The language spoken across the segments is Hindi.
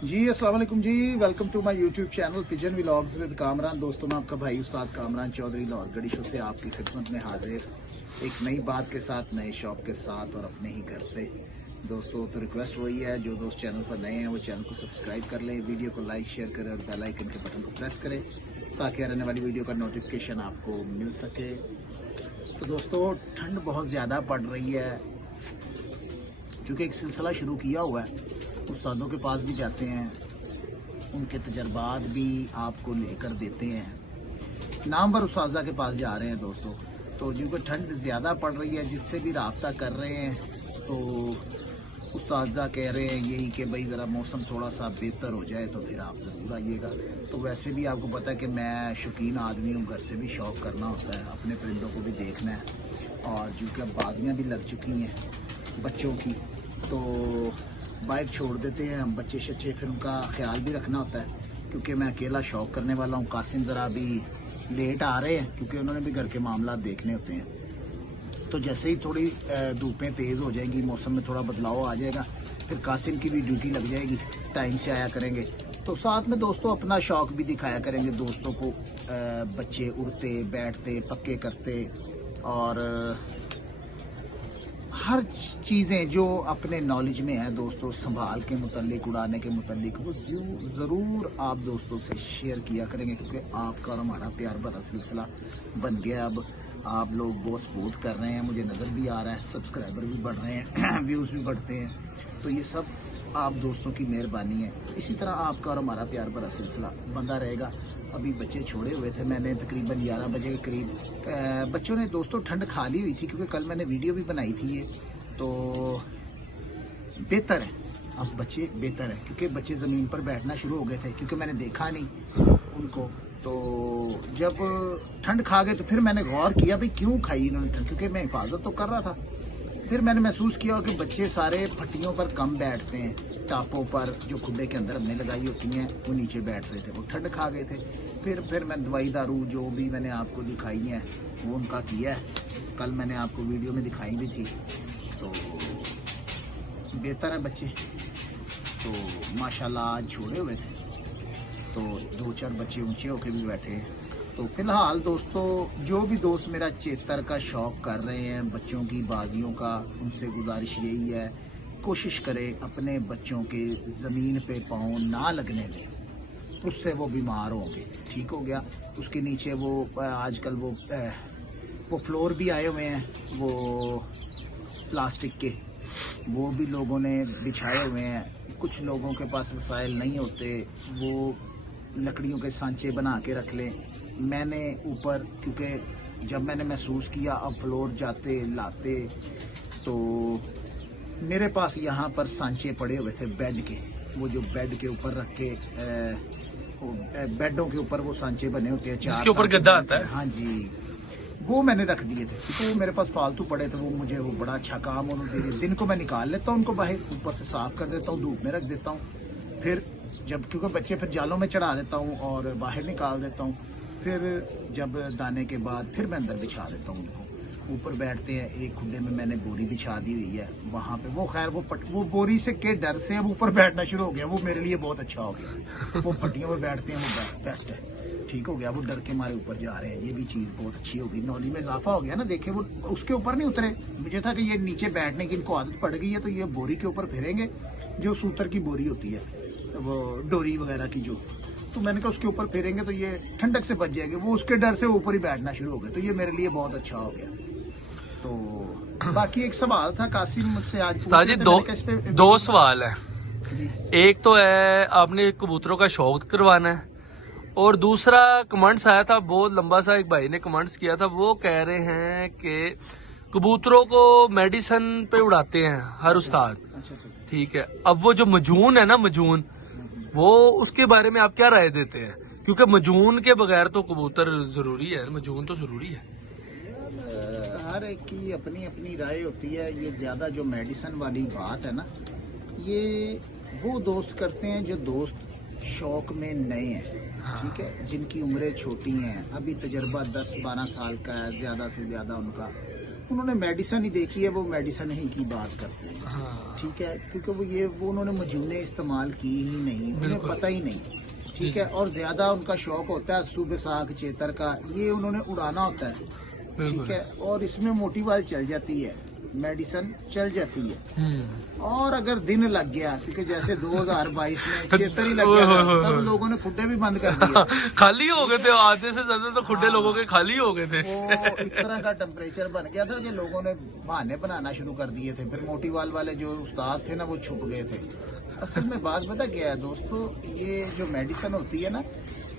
जी अस्सलाम वालेकुम जी, welcome to my YouTube channel pigeon vlogs with Kamran. दोस्तों मैं आपका भाई उस्ताद कामरान चौधरी लाहौर गढ़ी से आपकी खिदमत में हाजिर, एक नई बात के साथ, नए शौक के साथ और अपने ही घर से। दोस्तों तो रिक्वेस्ट वही है, जो दोस्त चैनल पर नए हैं वो चैनल को सब्सक्राइब कर लें, वीडियो को लाइक शेयर करें और बेल आइकन के बटन को प्रेस करें ताकि आने वाली वीडियो का नोटिफिकेशन आपको मिल सके। तो दोस्तों ठंड बहुत ज़्यादा पड़ रही है, क्योंकि एक सिलसिला शुरू किया हुआ है। उस्तादों के पास भी जाते हैं, उनके तजर्बात भी आपको लेकर देते हैं। नामवर उस्तादा के पास जा रहे हैं दोस्तों। तो क्योंकि ठंड ज़्यादा पड़ रही है, जिससे भी रब्ता कर रहे हैं तो उस्तादा कह रहे हैं यही कि भाई ज़रा मौसम थोड़ा सा बेहतर हो जाए तो फिर आप ज़रूर आइएगा। तो वैसे भी आपको पता है कि मैं शौकीन आदमी हूँ, घर से भी शौक़ करना होता है, अपने परिंदों को भी देखना है। और क्योंकि अब बाजियाँ भी लग चुकी हैं बच्चों की, तो बाहर छोड़ देते हैं हम बच्चे शच्चे, फिर उनका ख्याल भी रखना होता है। क्योंकि मैं अकेला शौक़ करने वाला हूँ। कासिम ज़रा अभी लेट आ रहे हैं क्योंकि उन्होंने भी घर के मामला देखने होते हैं। तो जैसे ही थोड़ी धूपें तेज़ हो जाएंगी, मौसम में थोड़ा बदलाव आ जाएगा, फिर कासिम की भी ड्यूटी लग जाएगी, टाइम से आया करेंगे। तो साथ में दोस्तों अपना शौक़ भी दिखाया करेंगे दोस्तों को। बच्चे उड़ते बैठते पक्के करते और हर चीज़ें जो अपने नॉलेज में है दोस्तों, संभाल के मुतल्लिक, उड़ाने के मुतल्लिक, वो ज़रूर आप दोस्तों से शेयर किया करेंगे। क्योंकि आपका और हमारा प्यार भरा सिलसिला बन गया। अब आप लोग बहुत सपोर्ट कर रहे हैं, मुझे नज़र भी आ रहा है, सब्सक्राइबर भी बढ़ रहे हैं व्यूज़ भी बढ़ते हैं। तो ये सब आप दोस्तों की मेहरबानी है। इसी तरह आपका और हमारा प्यार भरा सिलसिला बंदा रहेगा। अभी बच्चे छोड़े हुए थे मैंने, तकरीबन 11 बजे के करीब। बच्चों ने दोस्तों ठंड खा ली हुई थी, क्योंकि कल मैंने वीडियो भी बनाई थी ये। तो बेहतर है, अब बच्चे बेहतर है, क्योंकि बच्चे ज़मीन पर बैठना शुरू हो गए थे, क्योंकि मैंने देखा नहीं उनको। तो जब ठंड खा गए तो फिर मैंने गौर किया भाई क्यों खाई इन्होंने ठंड, क्योंकि मैं हिफाजत तो कर रहा था। फिर मैंने महसूस किया कि बच्चे सारे फट्टियों पर कम बैठते हैं, टापों पर जो खुडे के अंदर हमने लगाई होती हैं वो नीचे बैठ रहे थे, वो ठंड खा गए थे। फिर मैं दवाई दारू जो भी मैंने आपको दिखाई है वो उनका किया है, कल मैंने आपको वीडियो में दिखाई भी थी। तो बेहतर है बच्चे। तो माशाल्लाह आज छोड़े हुए थे, तो 2-4 बच्चे ऊंचे होके भी बैठे हैं। तो फिलहाल दोस्तों जो भी दोस्त मेरा चेतर का शौक़ कर रहे हैं, बच्चों की बाजियों का, उनसे गुजारिश यही है, कोशिश करें अपने बच्चों के ज़मीन पे पाँव ना लगने दें, उससे वो बीमार होंगे। ठीक हो गया। उसके नीचे वो आजकल वो फ्लोर भी आए हुए हैं, वो प्लास्टिक के, वो भी लोगों ने बिछाए हुए हैं। कुछ लोगों के पास वसाइल नहीं होते, वो लकड़ियों के सांचे बना के रख लें। मैंने ऊपर, क्योंकि जब मैंने महसूस किया अब फ्लोर जाते लाते, तो मेरे पास यहाँ पर सांचे पड़े हुए थे बेड के, वो जो बेड के ऊपर रख के बेडों के ऊपर वो सांचे बने होते हैं, 4 ऊपर गद्दा आता है। हाँ जी, वो मैंने रख दिए थे, तो वो मेरे पास फालतू पड़े थे। वो मुझे वो बड़ा अच्छा काम उन्होंने दे दिया। दिन को मैं निकाल लेता हूँ उनको बाहर, ऊपर से साफ कर देता हूँ, धूप में रख देता हूँ। फिर जब, क्योंकि बच्चे फिर जालों में चढ़ा देता हूँ और बाहर निकाल देता हूँ। फिर जब दाने के बाद फिर मैं अंदर बिछा देता हूँ उनको। ऊपर बैठते हैं, एक खुडे में मैंने बोरी बिछा दी हुई है वहाँ पे। वो खैर वो बोरी से के डर से अब ऊपर बैठना शुरू हो गया, वो मेरे लिए बहुत अच्छा हो गया। वो फट्टियों पर बैठते हैं, वो बेस्ट है। ठीक हो गया, वो डर के मारे ऊपर जा रहे हैं, ये भी चीज़ बहुत अच्छी होगी, नॉलेज में इजाफा हो गया ना। देखे वो उसके ऊपर नहीं उतरे, मुझे था कि ये नीचे बैठने की इनको आदत पड़ गई है, तो ये बोरी के ऊपर फिरेंगे, जो सूतर की बोरी होती है, वो डोरी वगैरह की जो, तो मैंने कहा उसके ऊपर फिरेंगे तो ये ठंडक से बच जाएंगे। वो उसके डर से ऊपर ही बैठना शुरू हो गए, तो ये मेरे लिए बहुत अच्छा हो गया। तो बाकी एक सवाल था कासिम मुझसे आज जी, दो सवाल है। एक तो है आपने कबूतरों का शौक करवाना है, और दूसरा कमेंट्स आया था बहुत लंबा सा, एक भाई ने कमेंट्स किया था, वो कह रहे हैं कि कबूतरों को मेडिसिन पे उड़ाते हैं हर उस्ताद। ठीक है, अब वो जो मजून है ना, मजून, वो उसके बारे में आप क्या राय देते हैं? क्योंकि मजून के बगैर तो कबूतर जरूरी है, मजून तो जरूरी है। हर एक की अपनी अपनी राय होती है। ये ज्यादा जो मेडिसिन वाली बात है ना, ये वो दोस्त करते हैं जो दोस्त शौक में नए हैं। ठीक है, जिनकी उम्रें छोटी हैं, अभी तजर्बा 10-12 साल का है ज्यादा से ज्यादा उनका, उन्होंने मेडिसिन ही देखी है, वो मेडिसिन ही की बात करते हैं। हाँ ठीक है, क्योंकि वो उन्होंने मजूने इस्तेमाल की ही नहीं, उन्हें बिल्कुल। पता ही नहीं। ठीक है, और ज्यादा उनका शौक होता है सुबह साग चेतर का, ये उन्होंने उड़ाना होता है। ठीक बिल्कुल। है, और इसमें मोटी बाल चल जाती है, मेडिसिन चल जाती है। और अगर दिन लग गया, क्योंकि जैसे 2022 में चेतर ही लग गया था, तब लोगों ने खुड्डे भी बंद कर दिए। खाली हो गए थे, आधे से ज्यादा तो खुड्डे लोगों के खाली हो गए थे। वो इस तरह का टेम्परेचर बन गया था कि लोगों ने बहाने बनाना शुरू कर दिए थे। फिर मोटी वाल वाले जो उस्ताद थे ना, वो छुप गए थे। असल में बात पता क्या है दोस्तों, ये जो मेडिसिन होती है ना,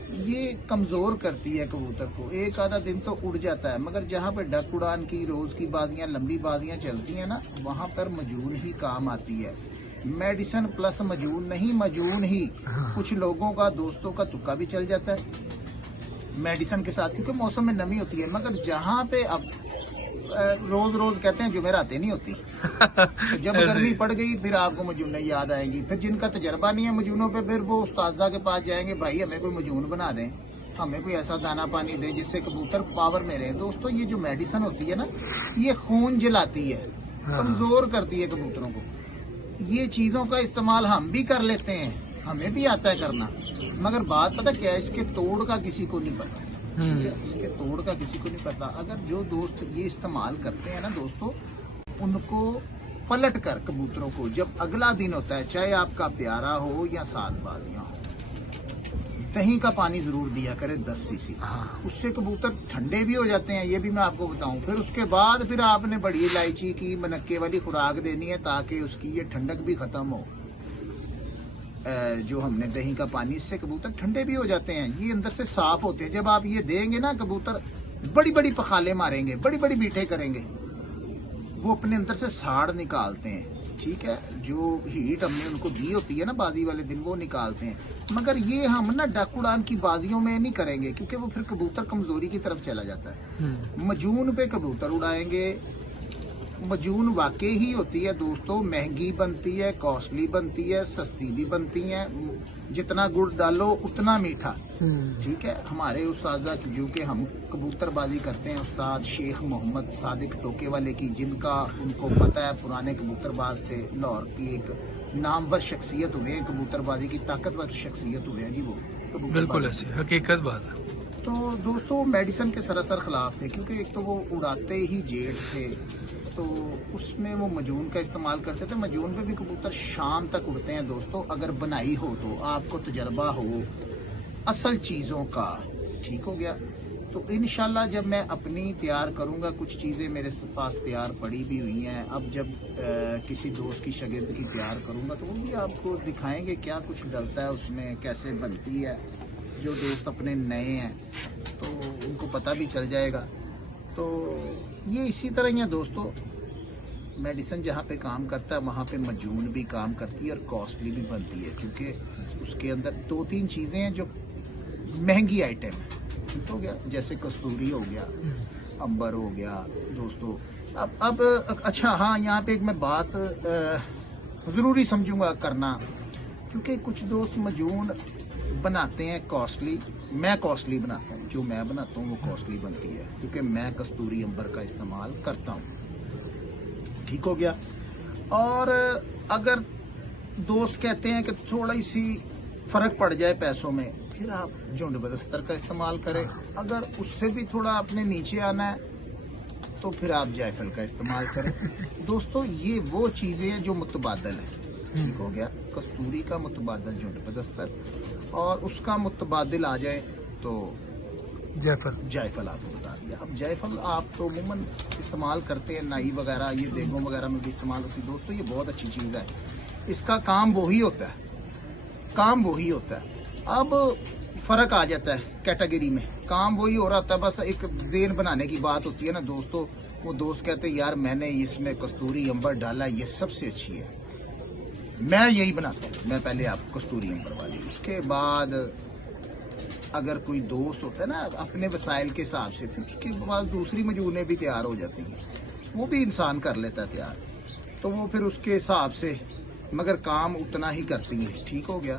ये कमजोर करती है कबूतर को। एक आधा दिन तो उड़ जाता है, मगर जहाँ पे डक उड़ान की रोज की बाजियां, लंबी बाजियां चलती हैं ना, वहां पर मजून ही काम आती है। मेडिसिन प्लस मजून नहीं, मजून ही। कुछ लोगों का, दोस्तों का तुक्का भी चल जाता है मेडिसिन के साथ, क्योंकि मौसम में नमी होती है। मगर जहाँ पे अब रोज रोज कहते हैं जुमेरातें नहीं होती, तो जब गर्मी पड़ गई फिर आपको मजूने याद आएंगी। फिर जिनका तजर्बा नहीं है मजूनों पे, फिर वो उस्तादा के पास जाएंगे, भाई हमें कोई मजून बना दें, हमें कोई ऐसा दाना पानी दे जिससे कबूतर पावर में रहे। दोस्तों ये जो मेडिसिन होती है ना, ये खून जलाती है, कमजोर करती है कबूतरों को। ये चीजों का इस्तेमाल हम भी कर लेते हैं, हमें भी आता है करना, मगर बात पता क्या है, इसके तोड़ का किसी को नहीं पता। ठीक है, इसके तोड़ का किसी को नहीं पता। अगर जो दोस्त ये इस्तेमाल करते हैं ना दोस्तों, उनको पलट कर कबूतरों को जब अगला दिन होता है, चाहे आपका प्यारा हो या सात बाजियां हो, दही का पानी जरूर दिया करे 10 सीसी। उससे कबूतर ठंडे भी हो जाते हैं, ये भी मैं आपको बताऊं। फिर उसके बाद फिर आपने बड़ी इलायची की मनक्के वाली खुराक देनी है, ताकि उसकी ये ठंडक भी खत्म हो। जो हमने दही का पानी, इससे कबूतर ठंडे भी हो जाते हैं, ये अंदर से साफ होते हैं। जब आप ये देंगे ना, कबूतर बड़ी बड़ी पखाले मारेंगे, बड़ी बड़ी बीठे करेंगे, वो अपने अंदर से साड़ निकालते हैं। ठीक है, जो हीट हमने उनको दी होती है ना बाजी वाले दिन, वो निकालते हैं। मगर ये हम ना डक उड़ान की बाजियों में नहीं करेंगे, क्योंकि वो फिर कबूतर कमजोरी की तरफ चला जाता है। मजून पे कबूतर उड़ाएंगे। मजून वाकई ही होती है दोस्तों, महंगी बनती है, कॉस्टली बनती है, सस्ती भी बनती है। जितना गुड़ डालो उतना मीठा। ठीक है, हमारे उस्ताद जो कि हम कबूतरबाजी करते हैं, उस्ताद शेख मोहम्मद सादिक टोके वाले की, जिनका उनको पता है, पुराने कबूतरबाज थे, लाहौर की एक नामवर शख्सियत हुए हैं, कबूतरबाजी की ताकतवर शख्सियत हुए हैं जी वो कबूतरबाजी। बिल्कुल ऐसी हकीकत बात है। तो दोस्तों मेडिसिन के सरासर खिलाफ थे, क्योंकि एक तो वो उड़ाते ही जेठ थे, तो उसमें वो मजून का इस्तेमाल करते थे। मजून पे भी कबूतर शाम तक उड़ते हैं दोस्तों, अगर बनाई हो तो, आपको तजर्बा हो असल चीज़ों का। ठीक हो गया, तो इंशाल्लाह जब मैं अपनी तैयार करूंगा, कुछ चीज़ें मेरे पास तैयार पड़ी भी हुई हैं, अब जब किसी दोस्त की शागिर्द की तैयार करूंगा तो वो भी आपको दिखाएंगे क्या कुछ डलता है उसमें, कैसे बनती है। जो दोस्त अपने नए हैं तो उनको पता भी चल जाएगा। तो ये इसी तरह ही है दोस्तों, मेडिसिन जहाँ पे काम करता है वहाँ पे मजून भी काम करती है और कॉस्टली भी बनती है, क्योंकि उसके अंदर 2-3 चीज़ें हैं जो महंगी आइटम है। ठीक हो गया, जैसे कस्तूरी हो गया, अंबर हो गया दोस्तों। अब अच्छा हाँ, यहाँ पे एक मैं बात ज़रूरी समझूंगा करना, क्योंकि कुछ दोस्त मजून बनाते हैं कॉस्टली, मैं कॉस्टली बनाता हूँ, जो मैं बनाता हूँ वो कॉस्टली बनती है, क्योंकि मैं कस्तूरी अंबर का इस्तेमाल करता हूँ। ठीक हो गया, और अगर दोस्त कहते हैं कि थोड़ी सी फर्क पड़ जाए पैसों में, फिर आप झुंड बदस्तर का इस्तेमाल करें। अगर उससे भी थोड़ा आपने नीचे आना है तो फिर आप जायफल का इस्तेमाल करें। दोस्तों ये वो चीज़ें हैं जो मुतबादल है। ठीक हो गया, कस्तूरी का मुतबादल झुंड बदस्तर, और उसका मुतबादल आ जाए तो जायफल आपको बता दिया। अब जायफल आप तो अमूमन इस्तेमाल करते हैं, नाई वगैरह, ये देगों वगैरह में भी इस्तेमाल होती है। दोस्तों ये बहुत अच्छी चीज़ है, इसका काम वही होता है, काम वही होता है। अब फर्क आ जाता है कैटेगरी में, काम वही हो रहा था, बस एक जेन बनाने की बात होती है ना दोस्तों। वो दोस्त कहते हैं यार मैंने इसमें कस्तूरी अंबर डाला, ये सबसे अच्छी है, मैं यही बनाता हूँ। मैं पहले आपको कस्तूरी अंबर वाली, उसके बाद अगर कोई दोस्त होता है ना अपने वसाइल के हिसाब से, फिर उसके बाद दूसरी मजूने भी तैयार हो जाती हैं, वो भी इंसान कर लेता है तैयार, तो वो फिर उसके हिसाब से, मगर काम उतना ही करती हैं। ठीक हो गया,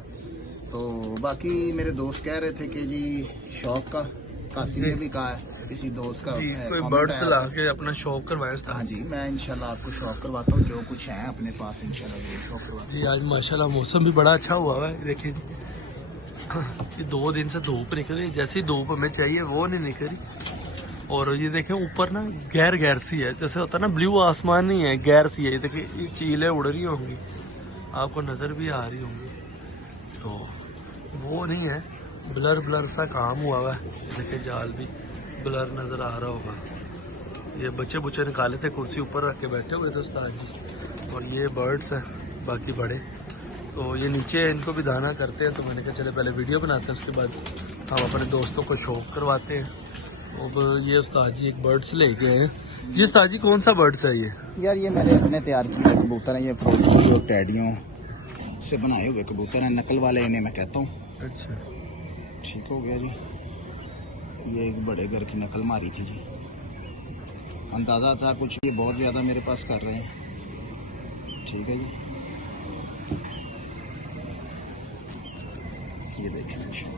तो बाकी मेरे दोस्त कह रहे थे कि जी शौक का कासिम ने भी कहा है, किसी दोस्त का जी कोई comment बर्ड्स आया ला था। के अपना शौक करवाए उस्ताद। हाँ जी, मैं इंशाल्लाह आपको शौक करवाता हूँ, जो कुछ है अपने पास इंशाल्लाह ये शौक करवाता जी आज माशाल्लाह मौसम भी बड़ा अच्छा हुआ है, देखिए जी ये 2 दिन से धूप निकली, जैसी धूप हमें चाहिए वो नहीं निकली। और ये देखें ऊपर ना गैर गैर सी है, जैसे होता है ना ब्लू आसमान नहीं है, गैर सी है। ये देखिए ये चीलें उड़ रही होंगी, आपको नजर भी आ रही होंगी, तो वो नहीं है, ब्लर ब्लर सा काम हुआ हुआ है। देखिए जाल भी ब्लर नजर आ रहा होगा। ये बच्चे बुच्चे निकाले थे, कुर्सी ऊपर रख के बैठे हुए थे उस्ताद जी। और ये बर्ड्स हैं बाकी बड़े, तो ये नीचे इनको भी दाना करते हैं, तो मैंने कहा चले पहले वीडियो बनाते हैं, उसके बाद हम अपने दोस्तों को शौक करवाते हैं। अब ये उस्ताद जी एक बर्ड्स लेके आए हैं। जी उस्ताद जी कौन सा बर्ड्स है ये? यार ये मैंने अपने तैयार किए कबूतर हैं, ये फ्रोजी और टैडियों से बनाए हुए कबूतर हैं, नकल वाले इन्हें मैं कहता हूँ। अच्छा ठीक हो गया जी। ये एक बड़े घर की नकल मारी थी जी, अंदाजा था कुछ ये बहुत ज़्यादा मेरे पास कर रहे हैं। ठीक है जी, ये देखें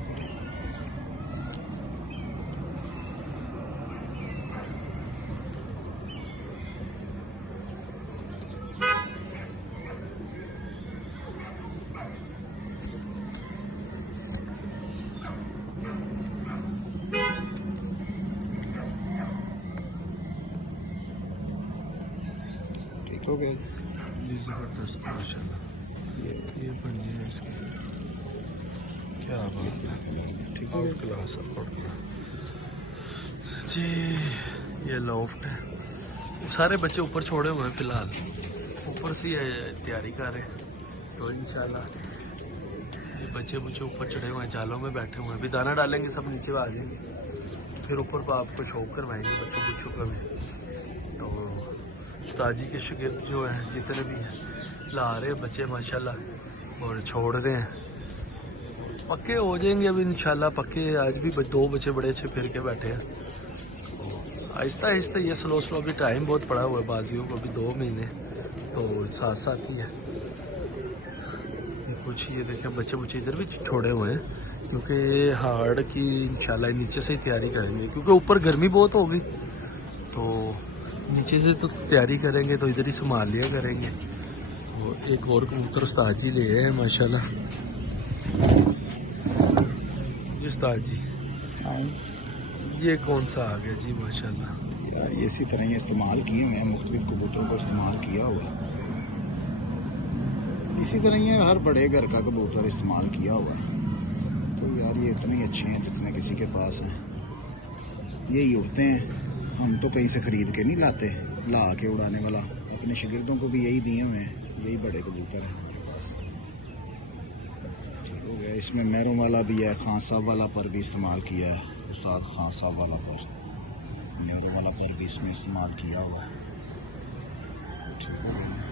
ठीक हो गया जी जबरदस्त माशाल्लाह। ये पंजे हैं इसके, क्या बात है, ठीक है क्लास जी। ये लॉफ्ट है, सारे बच्चे ऊपर छोड़े हुए हैं फिलहाल, ऊपर से तैयारी कर रहे हैं, तो इंशाल्लाह ये बच्चे बुच्चे ऊपर चढ़े हुए हैं, जालों में बैठे हुए हैं। अभी दाना डालेंगे, सब नीचे आ जाएंगे, फिर ऊपर पर आपको शौक करवाएंगे बच्चों बुच्चों का भी। तो उस्ताद जी के शागिर्द जो हैं जितने भी हैं ला रहे हैं बच्चे माशाल्लाह और छोड़ रहे हैं, पक्के हो जाएंगे अभी इंशाल्लाह पक्के। आज भी 2 बच्चे बड़े अच्छे फिर के बैठे हैं, आहिस्ता आहिस्ता ये स्लो स्लो, अभी टाइम बहुत पड़ा हुआ है बाजियों को, अभी 2 महीने तो साथ साथ ही है। ये कुछ ये देखें बच्चे बुच्चे इधर भी छोड़े हुए हैं, क्योंकि हार्ड की इंशाल्लाह नीचे से ही तैयारी करेंगे, क्योंकि ऊपर गर्मी बहुत होगी, तो नीचे से तो तैयारी करेंगे, तो इधर ही संभाल लिया करेंगे। तो एक और कबूतर उस्ताद जी ले आए माशाल्लाह। जी उस्ताद जी ये कौन सा आ गया जी माशाल्लाह? यार ये इसी तरह ये इस्तेमाल किए हुए हैं, मुख्तलिफ कबूतरों को इस्तेमाल किया हुआ है, इसी तरह ये हर बड़े घर का कबूतर इस्तेमाल किया हुआ है। तो यार ये इतने ही अच्छे हैं जितने किसी के पास हैं, यही उड़ते हैं, हम तो कहीं से खरीद के नहीं लाते, ला के उड़ाने वाला अपने शागिर्दों को भी यही दिए हुए हैं, यही बड़े कबूतर हैं हमारे पास। ठीक हो गया। इसमें मैरों वाला भी है, खान साहब वाला पर भी इस्तेमाल किया है, उस्ताद खान साहब वाला पर, मैरों वाला पर भी इसमें इस्तेमाल किया हुआ है। ठीक हो गया।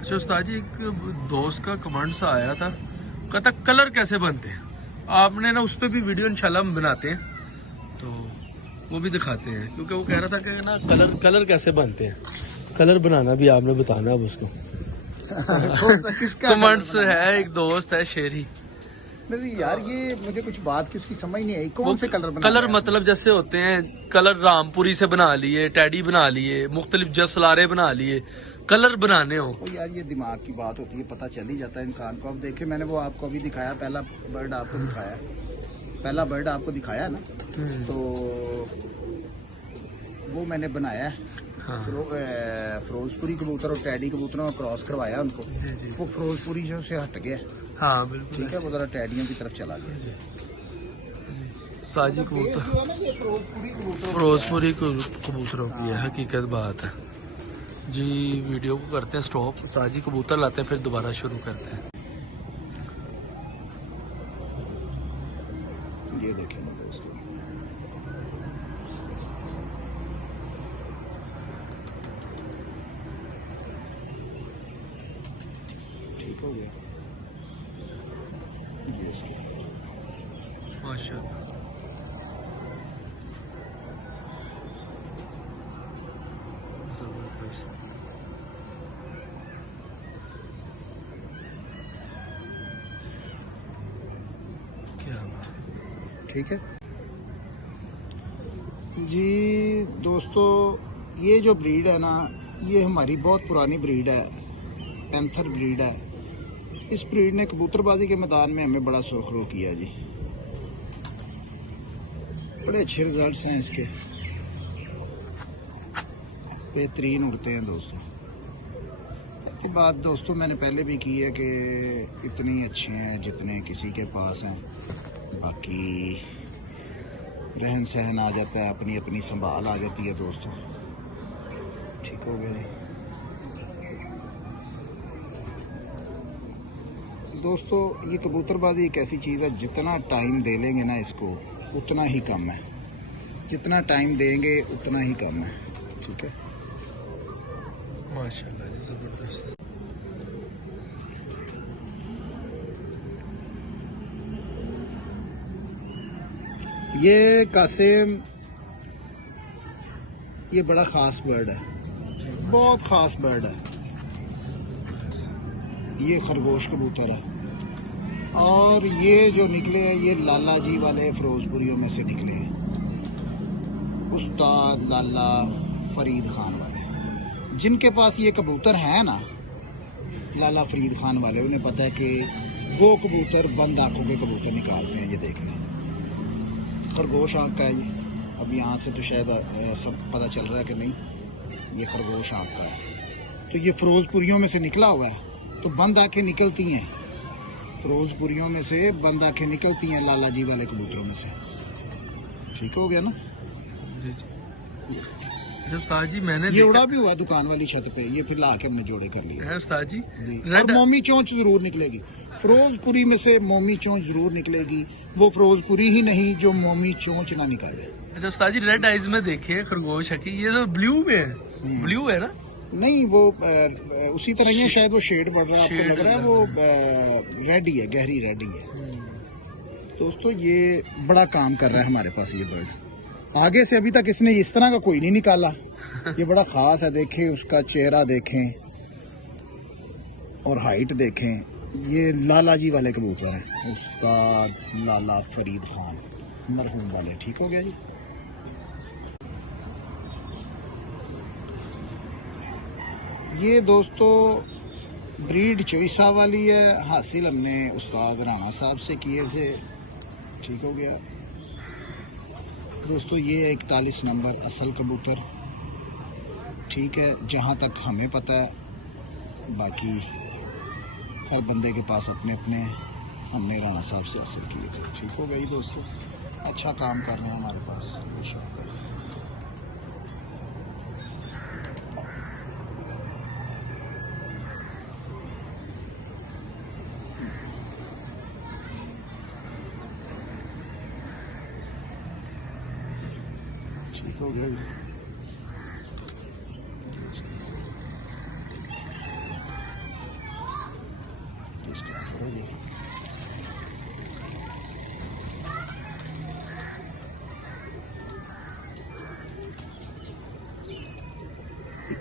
अच्छा उस्ताद जी एक दोस्त का कमेंट सा आया था, कहता कलर कैसे बनते हैं? आपने ना उस पर भी वीडियो इंशाल्लाह हम बनाते हैं, तो वो भी दिखाते हैं, क्योंकि वो कह रहा था कि ना कलर कैसे बनते हैं, कलर बनाना भी आपने बताना अब उसको। कमेंट्स है, एक दोस्त है शेरी, नहीं यार ये मुझे कुछ बात की उसकी समझ नहीं आई, कौन से कलर बना कलर मतलब जैसे होते हैं कलर, रामपुरी से बना लिए, टैडी बना लिए, मुख्तलिफ जसलारे बना लिए, कलर बनाने हो। तो यार ये दिमाग की बात होती है, पता चल ही जाता है इंसान को। अब देखे मैंने वो आपको अभी दिखाया, पहला बर्ड आपको दिखाया, पहला बर्ड आपको दिखाया ना, तो वो मैंने बनाया है। हाँ। फिरोजपुरी कबूतर और टैडी कबूतरों को क्रॉस करवाया उनको, जी जी वो फिरोजपुरी जो से हट गया। हाँ बिल्कुल ठीक है, वो जरा टैडियों की तरफ चला गया। साजी कबूतर जो है ना ये फिरोजपुरी फिरोजपुरी कबूतरों की है, हकीकत बात है जी। वीडियो को करते हैं स्टॉप, साजी कबूतर लाते हैं, फिर दोबारा शुरू करते हैं। ये देखें ना दोस्तों, ठीक हो गया ये इसके माशाल्लाह। जबरदस्त। ठीक है जी दोस्तों। ये जो ब्रीड है ना, ये हमारी बहुत पुरानी ब्रीड है, पैंथर ब्रीड है। इस ब्रीड ने कबूतरबाजी के मैदान में हमें बड़ा सुरखरू किया जी। बड़े अच्छे रिजल्ट्स हैं इसके, बेहतरीन उड़ते हैं दोस्तों। ये बात दोस्तों मैंने पहले भी की है कि इतनी अच्छे हैं जितने किसी के पास हैं, बाकी रहन सहन आ जाता है, अपनी अपनी संभाल आ जाती है दोस्तों। ठीक हो गया जी दोस्तों। ये कबूतरबाजी एक ऐसी चीज़ है, जितना टाइम दे लेंगे ना इसको उतना ही कम है, जितना टाइम देंगे उतना ही कम है। ठीक है माशाल्लाह जी, जबरदस्त। ये कासिम, ये बड़ा ख़ास बर्ड है, बहुत ख़ास बर्ड है। ये खरगोश कबूतर है, और ये जो निकले हैं ये लाला जी वाले फिरोजपुरियों में से निकले हैं, उस्ताद लाला फरीद खान वाले। जिनके पास ये कबूतर हैं ना, लाला फरीद खान वाले, उन्हें पता है कि वो कबूतर बंद आंखों के कबूतर निकालते हैं। ये देख लें, खरगोश आँख का है ये। अब यहाँ से तो शायद सब पता चल रहा है कि नहीं, ये खरगोश आँख का है। तो ये फिरोजपुरियों में से निकला हुआ है, तो बंद आंखें निकलती हैं, फिरोजपुरियों में से बंद आंखें निकलती हैं लाला जी वाले कबूतरों में से। ठीक हो गया ना जी जी। उस्ताद जी मैंने ये उड़ा भी हुआ दुकान वाली छत पे, ये फिर ला के हमने जोड़े कर लिए है उस्ताद जी। और मोमी चोंच जरूर निकलेगी, फिरोजपुरी में से मोमी चोंच जरूर निकलेगी। वो फिरोजपुरी ही नहीं जो मोमी चोंच ना निकाले। अच्छा उस्ताद जी, रेड आइज में देखे खरगोश है कि ये तो ब्लू में है, ब्लू है ना? नहीं, वो उसी तरह ही है, शायद वो शेड बढ़ रहा है, आपको लग रहा है वो रेड ही है, गहरी रेड ही है। दोस्तों ये बड़ा काम कर रहा है हमारे पास ये बर्ड। आगे से अभी तक इसने इस तरह का कोई नहीं निकाला। ये बड़ा खास है, देखें उसका चेहरा देखें और हाइट देखें। ये लाला जी वाले कबूतर हैं, उस्ताद लाला फरीद खान मरहूम वाले। ठीक हो गया जी। ये दोस्तों ब्रीड चोइसा वाली है, हासिल हमने उस्ताद राणा साहब से किए थे। ठीक हो गया दोस्तों। ये 41 नंबर असल कबूतर। ठीक है, जहाँ तक हमें पता है, बाकी हर बंदे के पास अपने अपने, हमने राणा साहब से असल किए थे। ठीक हो गई दोस्तों, अच्छा काम कर रहे हैं हमारे पास। ठीक हो गया।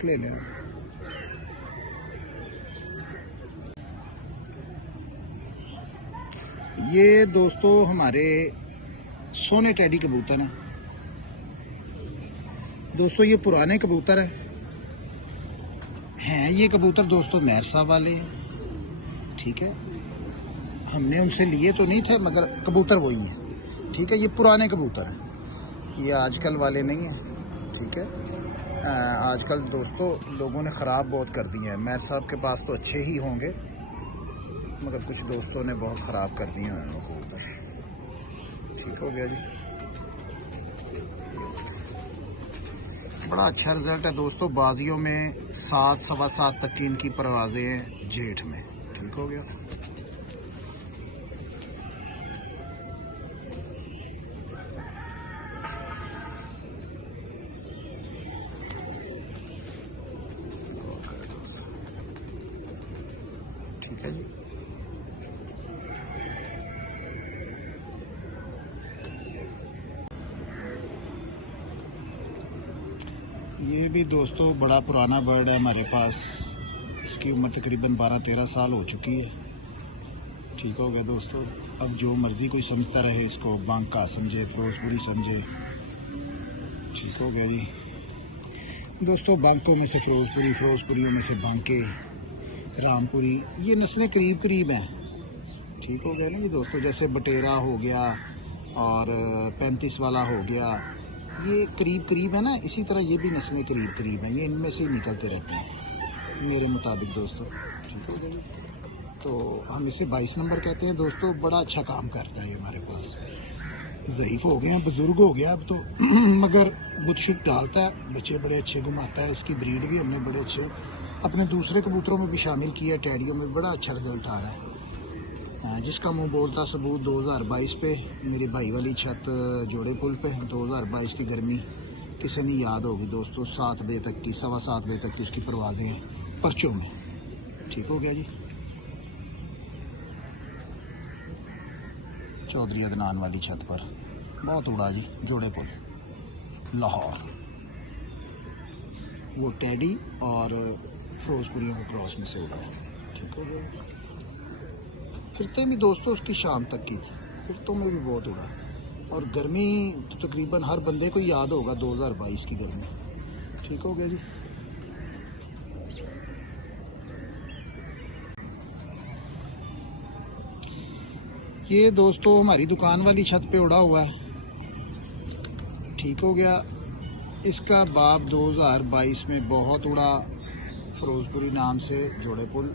ले लें। ये दोस्तों हमारे सोने टेडी कबूतर हैं दोस्तों। ये पुराने कबूतर हैं ये कबूतर दोस्तों मेहर साहब वाले हैं। ठीक है, हमने उनसे लिए तो नहीं थे, मगर कबूतर वही हैं। ठीक है, ये पुराने कबूतर हैं, ये आजकल वाले नहीं हैं। ठीक है, आजकल दोस्तों लोगों ने ख़राब बहुत कर दिए हैं। मेहर साहब के पास तो अच्छे ही होंगे, मगर कुछ दोस्तों ने बहुत ख़राब कर दिए हैं कबूतर। ठीक हो गया जी। बड़ा अच्छा रिजल्ट है दोस्तों। बाजियों में 7, सवा 7 तक की इनकी परवाज़ें हैं जेठ में। ठीक हो गया। ठीक है जी। ये भी दोस्तों बड़ा पुराना बर्ड है हमारे पास। इसकी उम्र तकरीबन 12-13 साल हो चुकी है। ठीक हो गया दोस्तों। अब जो मर्जी कोई समझता रहे इसको, बांका समझे, फिरोजपुरी समझे। ठीक हो गया जी दोस्तों। बांकों में से फिरोजपुरी, फिरोजपुरियों में से बांके, रामपुरी, ये नस्लें करीब करीब हैं। ठीक हो गया ना जी दोस्तों। जैसे बटेरा हो गया और 35 वाला हो गया, ये करीब करीब है ना, इसी तरह ये भी नस्लें करीब करीब हैं। ये इनमें से ही निकलते रहते हैं मेरे मुताबिक दोस्तों। ठीक हो गया जी। तो हम इसे 22 नंबर कहते हैं दोस्तों। बड़ा अच्छा काम करता है ये हमारे पास। ज़ईफ़ हो गए हैं, बुज़ुर्ग हो गया अब तो मगर बुतशुक डालता है, बच्चे बड़े अच्छे घुमाता है। इसकी ब्रीड भी हमने बड़े अच्छे अपने दूसरे कबूतरों में भी शामिल किया, टैडियों में बड़ा अच्छा रिजल्ट आ रहा है। जिसका मुंह बोलता सबूत 2022 पे मेरी भाई वाली छत जोड़े पुल पे 2022 की गर्मी किसे नहीं याद होगी दोस्तों। 7 बजे तक की, 7:15 बजे तक की उसकी परवाजें हैं पर्चों में। ठीक हो गया जी। चौधरी अदनान वाली छत पर बहुत उड़ा जी, जोड़े पुल लाहौर। वो टैडी और फिरोजपुरियों के क्रॉस में से उड़ा। ठीक हो गया। फिरते भी दोस्तों उसकी शाम तक की थी, फिरतों में भी बहुत उड़ा। और गर्मी तो तकरीबन हर बंदे को याद होगा 2022 की गर्मी। ठीक हो गया जी। ये दोस्तों हमारी दुकान वाली छत पे उड़ा हुआ है। ठीक हो गया। इसका बाप 2022 में बहुत उड़ा, फिरोजपुरी नाम से जोड़े पुल।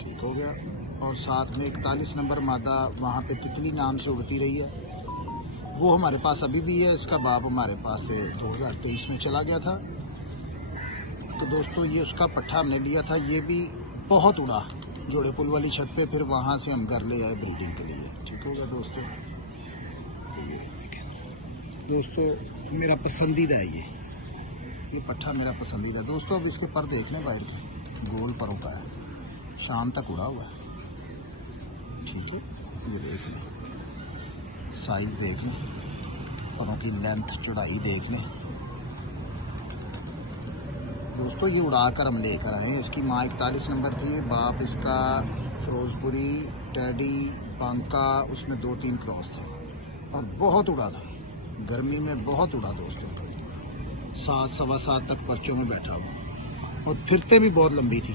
ठीक हो गया। और साथ में 41 नंबर मादा वहाँ पे तितली नाम से उड़ती रही है, वो हमारे पास अभी भी है। इसका बाप हमारे पास से 2023 में चला गया था। तो दोस्तों ये उसका पट्ठा हमने लिया था, ये भी बहुत उड़ा जोड़े पुल वाली छत पे। फिर वहाँ से हम घर ले आए ब्रीडिंग के लिए। ठीक हो गया दोस्तों। दोस्तों मेरा पसंदीदा है ये पट्ठा मेरा पसंदीदा दोस्तों। अब इसके पर देख लें, बाहर के गोल परों का है, शाम तक उड़ा हुआ है। ठीक है, ये देख लें, साइज देख लें, परों की लेंथ, चौड़ाई देख लें दोस्तों। ये उड़ाकर हम लेकर आए। इसकी माँ 41 नंबर थी, बाप इसका फिरोजपुरी, टैडी, बांका, उसमें 2-3 क्रॉस थे और बहुत उड़ा था गर्मी में, बहुत उड़ा दोस्तों। 7-7:15 तक पर्चों में बैठा हुआ और फिरते भी बहुत लंबी थी।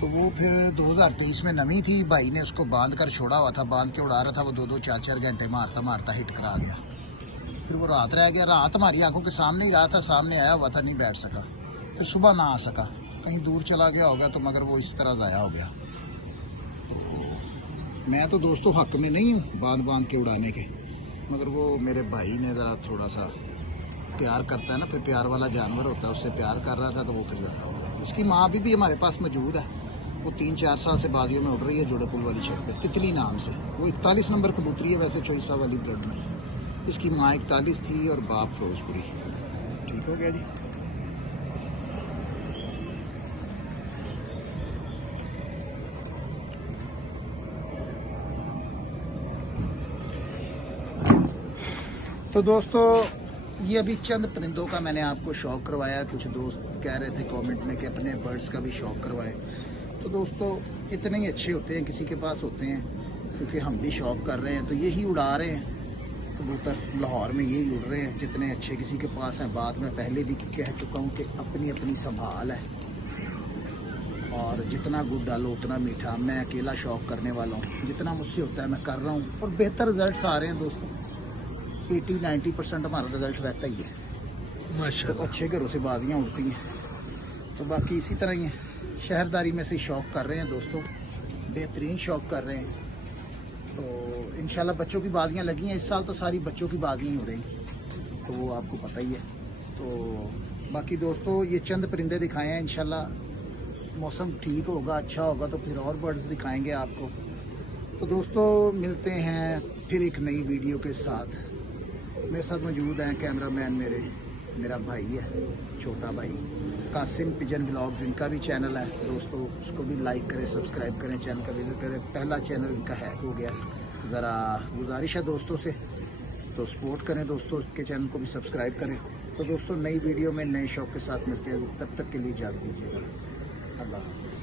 तो वो फिर 2023 में नमी थी, भाई ने उसको बांध कर छोड़ा हुआ था, बांध के उड़ा रहा था। वो 2-2, 4-4 घंटे मारता मारता हिट करा गया। फिर वो रात रह गया। रात हमारी आंखों के सामने ही रहा था, सामने आया हुआ था, नहीं बैठ सका। फिर सुबह ना आ सका, कहीं दूर चला गया होगा, तो मगर वो इस तरह ज़ाया हो गया। तो मैं तो दोस्तों हक में नहीं हूँ बांध बांध के उड़ाने के, मगर वो मेरे भाई ने ज़रा थोड़ा सा प्यार करता है ना, फिर प्यार वाला जानवर होता है, उससे प्यार कर रहा था तो वो फिर ज़ाया हो गया। इसकी माँ भी हमारे पास मौजूद है, वो 3-4 साल से बाजियों में उड़ रही है जोड़े पुल वाली छत पे, तितली नाम से। वो 41 नंबर कबूतरी है वैसे, चोइसा वाली ब्लड में। इसकी माँ 41 थी और बाप फिरोजपुरी। ठीक हो गया जी। तो दोस्तों ये अभी चंद परिंदों का मैंने आपको शौक करवाया। कुछ दोस्त कह रहे थे कमेंट में कि अपने बर्ड्स का भी शौक करवाएं। तो दोस्तों इतने ही अच्छे होते हैं किसी के पास होते हैं, क्योंकि हम भी शौक कर रहे हैं तो यही उड़ा रहे हैं कबूतर। लाहौर में यही उड़ रहे हैं जितने अच्छे किसी के पास हैं। बात मैं पहले भी कह चुका हूँ कि अपनी अपनी संभाल है और जितना गुड़ डालो उतना मीठा। मैं अकेला शौक करने वाला हूँ, जितना मुझसे होता है मैं कर रहा हूँ और बेहतर रिजल्ट आ रहे हैं दोस्तों। 80-90% हमारा रिजल्ट रहता ही है माशाल्लाह। तो अच्छे घरों से बाजियाँ उड़ती हैं। तो बाकी इसी तरह ही है, शहरदारी में से शौक कर रहे हैं दोस्तों, बेहतरीन शौक कर रहे हैं। तो इंशाल्लाह बच्चों की बाजियाँ लगी हैं इस साल, तो सारी बच्चों की बाजियाँ ही उड़ेंगी, तो वो आपको पता ही है। तो बाकी दोस्तों ये चंद परिंदे दिखाए हैं, इंशाल्लाह मौसम ठीक होगा, अच्छा होगा तो फिर और बर्ड्स दिखाएंगे आपको। तो दोस्तों मिलते हैं फिर एक नई वीडियो के साथ। मेरे साथ मौजूद हैं कैमरामैन मेरा भाई है, छोटा भाई कासिम पिजन व्लॉग्स, इनका भी चैनल है दोस्तों, उसको भी लाइक करें, सब्सक्राइब करें, चैनल का विजिट करें। पहला चैनल इनका हैक हो गया, ज़रा गुजारिश है दोस्तों से, तो सपोर्ट करें दोस्तों, उसके चैनल को भी सब्सक्राइब करें। तो दोस्तों नई वीडियो में नए शौक के साथ मिलते हैं, तब तक के लिए इजाज़त दीजिएगा। अल्लाह हाफ़िज़।